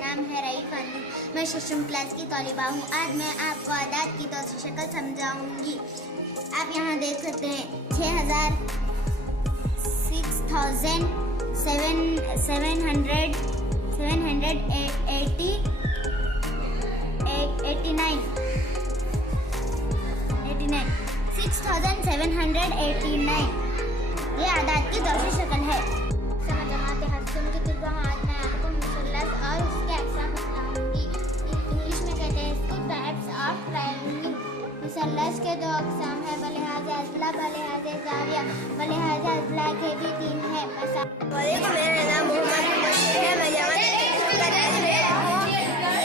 नाम है रईफ खानू। मैं शिशम क्लास की तौलिबा हूँ। आज मैं आपको आदात की दूसरी शक्ल समझाऊंगी। आप यहाँ देख सकते हैं 6,789 ये आदात की दूसरी शक्ल है। जमाते हस्सुम की तुलबा आज मैं आपको मुसल्लस और उसके अक़साम बताऊंगी। इंग्लिश में कहते हैं इसको टाइप्स ऑफ ट्रायंगल। मुसल्लस के दो अक़साम है, बलिहाज़ अज़ला, बलिहाज़ ज़ाविया। बलिहाज़ अज़ला के भी 3 है। मेरा नाम मोहम्मद मुबश्शिर है। मैं जमात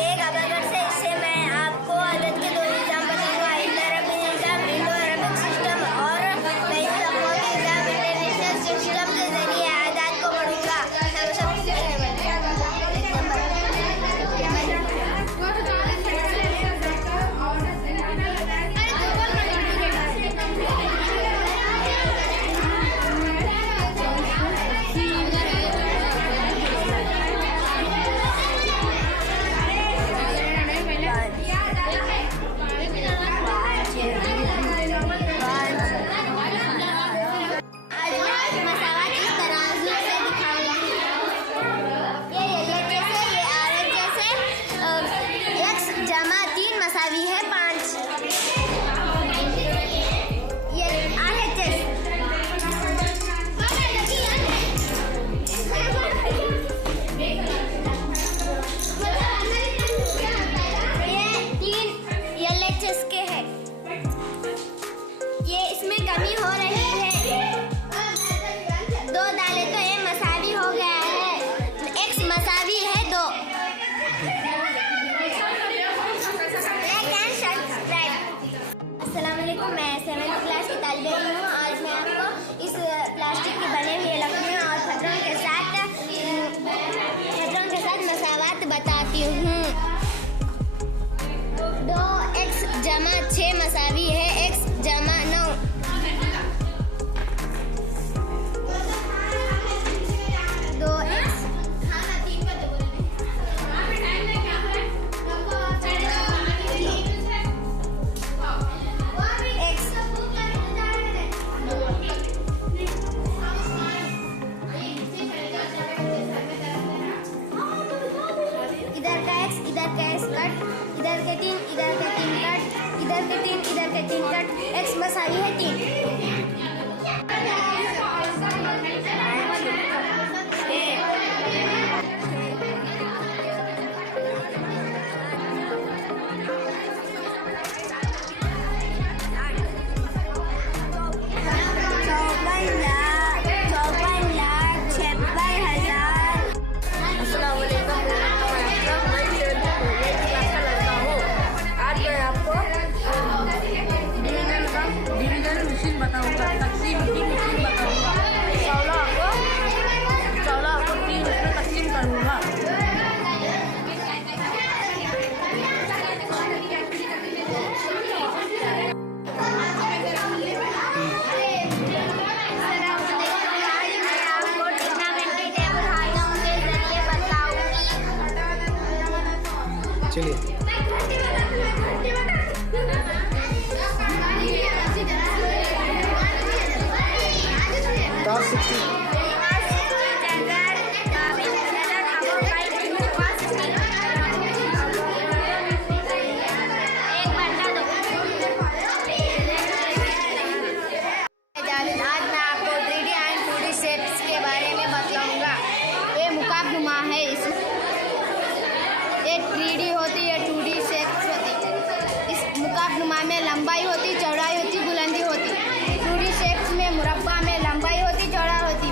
एक अबगर से इससे मैं आपको आदत के 2 निज़ाम बताऊंगा, इंटरअरबिक निज़ाम, इंडो अरबिक सिस्टम और बैन अल-अक़वामी निज़ाम, इंटरनेशनल सिस्टम के जरिए आदात को पढ़ूंगा। मैं 7th क्लास की तालिबे हूँ। आज मैं आपको इस प्लास्टिक के बने हुए लकड़ियों और पत्थरों के साथ मसावात बताती हूँ। 2x जमा 6 मसावी है x जमा 9। 2x इधर के 3 कट, इधर के 3 कट, x मसावी है 3। चलिए लंबाई होती, चौड़ाई होती, बुलंदी होती। 2D शेप्स में मुरब्बा में लंबाई होती, चौड़ा होती,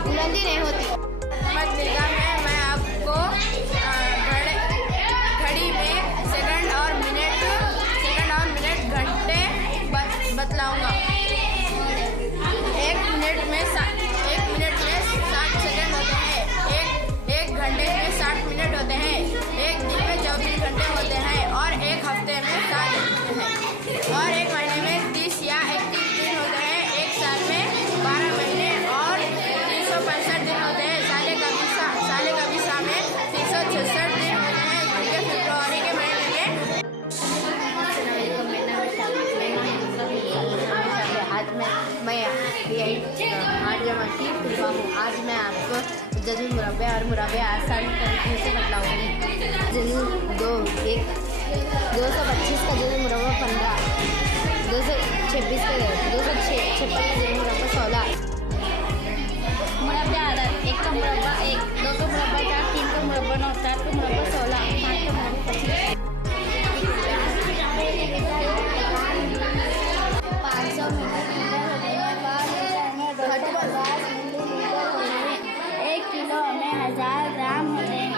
की तुलबा हूँ। आज मैं आपको जजुल मुरब्बे और मुरब्बे आसान तरीके से बतलाऊँगी। जजुल 225 का जजुल मुरब्बा 15, 226 का 256 का जजुल मुरब्बा 16। मुरब्बे आदत 1 का मुरब्बा 1, 2 का मुरब्बा 4, 3 का मुरब्बा 9, 4 का मुरब्बा 16, 5 का मुरब्बा 25। 500 मिलीलीटर होने में 1 किलो में 1000 ग्राम होते हैं,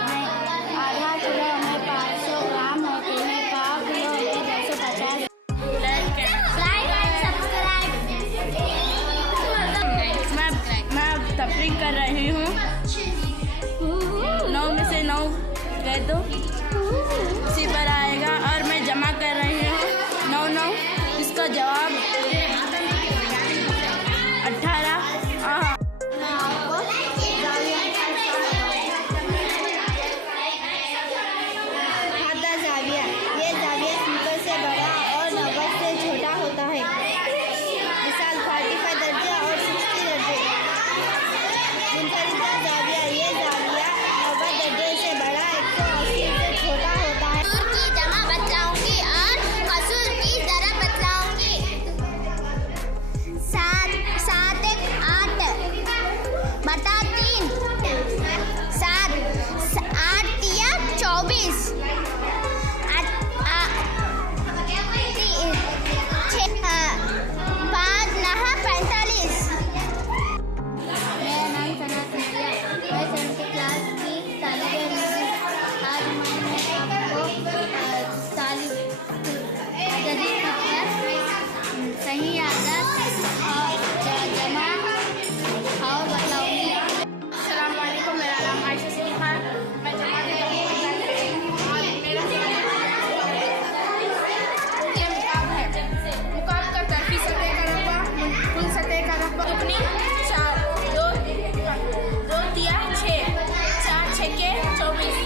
आधा किलो में 500 ग्राम होते हैं, पाव किलो में 250। Like and subscribe. मैं तफरीक कर रही हूँ। 9 में से 9 कह दो, सिफर आएगा और मैं जमा कर रही हूँ 9 9। इसका जवाब 18। जाविया, ये जाविया सिफर से बड़ा और 90 से छोटा होता है। मिसाल 45 दर्जे और 60 दर्जे। मुनफरिदा जाविया, ये जाविया 90 दर्जे से बड़ा 180 से छोटा होता है। कसूर की जमा बतलाऊंगी और कसूर की ज़रब बतलाऊंगी। 7 1 8 बटा 3, 7 8 तिया 24, 5 9 45। मेरा नाम सना सिंधिया, मैं 7th क्लास की तालिब इल्म हूँ। आज मैं आपको अददी खतर, सही आदत और जमा और बतलाऊंगी। अस्सलाम वालेकुम, मेरा नाम आयशा सिद्दीक़ा है। मैं जमात ये मुकाम है। मुकाम का तरफी सतह का रकबा, कुल सतह का रकबा दुगनी 4, 2 तिया 6, 4 6 के 24।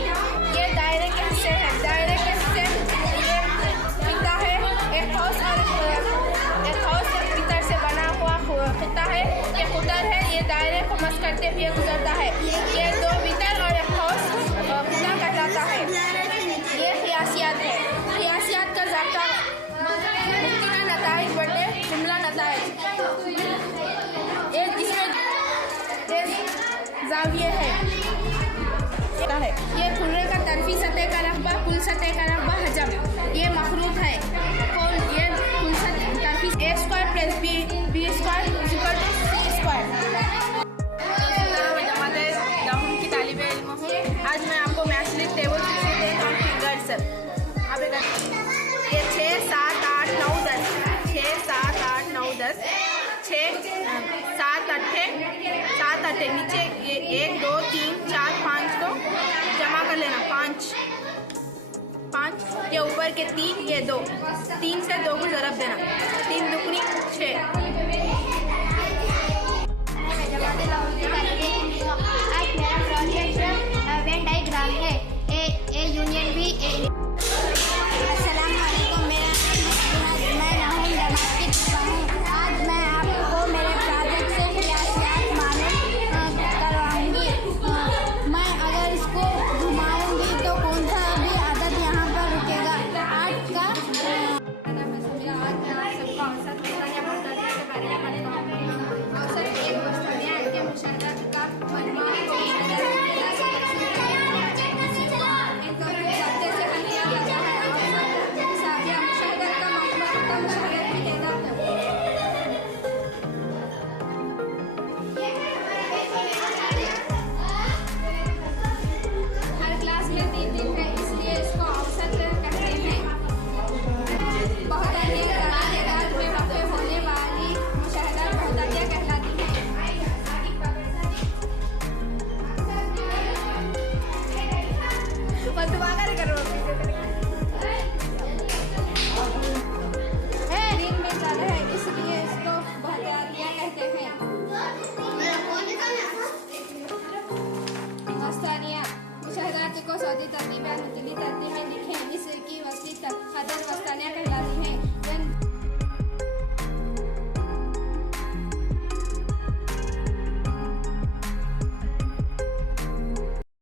ये दायरे के हिस्से हैं। दायरे के हिस्से ये खिता है, एक हौस और पितर से बना हुआ खिता है। ये खुदर है, ये दायरे को मस करते हुए गुजरता है। ये 2 बितर और एक हौस खुदा कहलाता है। ये क़ियासियत है। क़ियासियत का ज़ाब्ता मुमकिन नताइज बटे जुमला नताइज। इसमें जाविये है। ये खुर्रे का तरफी सतह का रकबा, कुल सतह का रकबा हजम। ये मखरूत है। ये कुल तरफी a² + b² = c²। दाहुन की तालिब इल्म हूँ। आज मैं आपको मैथमेटिक्स टेबल और फिगर्स ये 6 7 8 9 10, 6 7 8 9 10, 6 7 8 नीचे ये 1 2 3 4 5 को जमा कर लेना। 5 के ऊपर के 3, ये 2, 3 से 2 को ज़रब देना। 3 दुगनी 6। आज मेरा प्रोजेक्ट वेन डायग्राम है। A union B. अस्सलाम वालेकुम, मेरा मैं नाहुम जमात की तुलबा हूँ। आज मैं आपको मेरे प्रोजेक्ट से क़ियासियत मालूम करवाऊंगी। मैं अगर इसको घुमाऊंगी तो कौन सा भी आदत यहाँ पर रुकेगा। 8 का हर क्लास में 3 दिन है, इसलिए इसको औसत कहते हैं। बहुतायत तादाद में वाक़ होने वाली मुशाहदा बहुतायत कहलाती है। दिन में ज़्यादा है, इसलिए इसको बहुतायत कहते हैं। मुशाहदात को सऊदी तरतीब या नज़ीली तरतीब में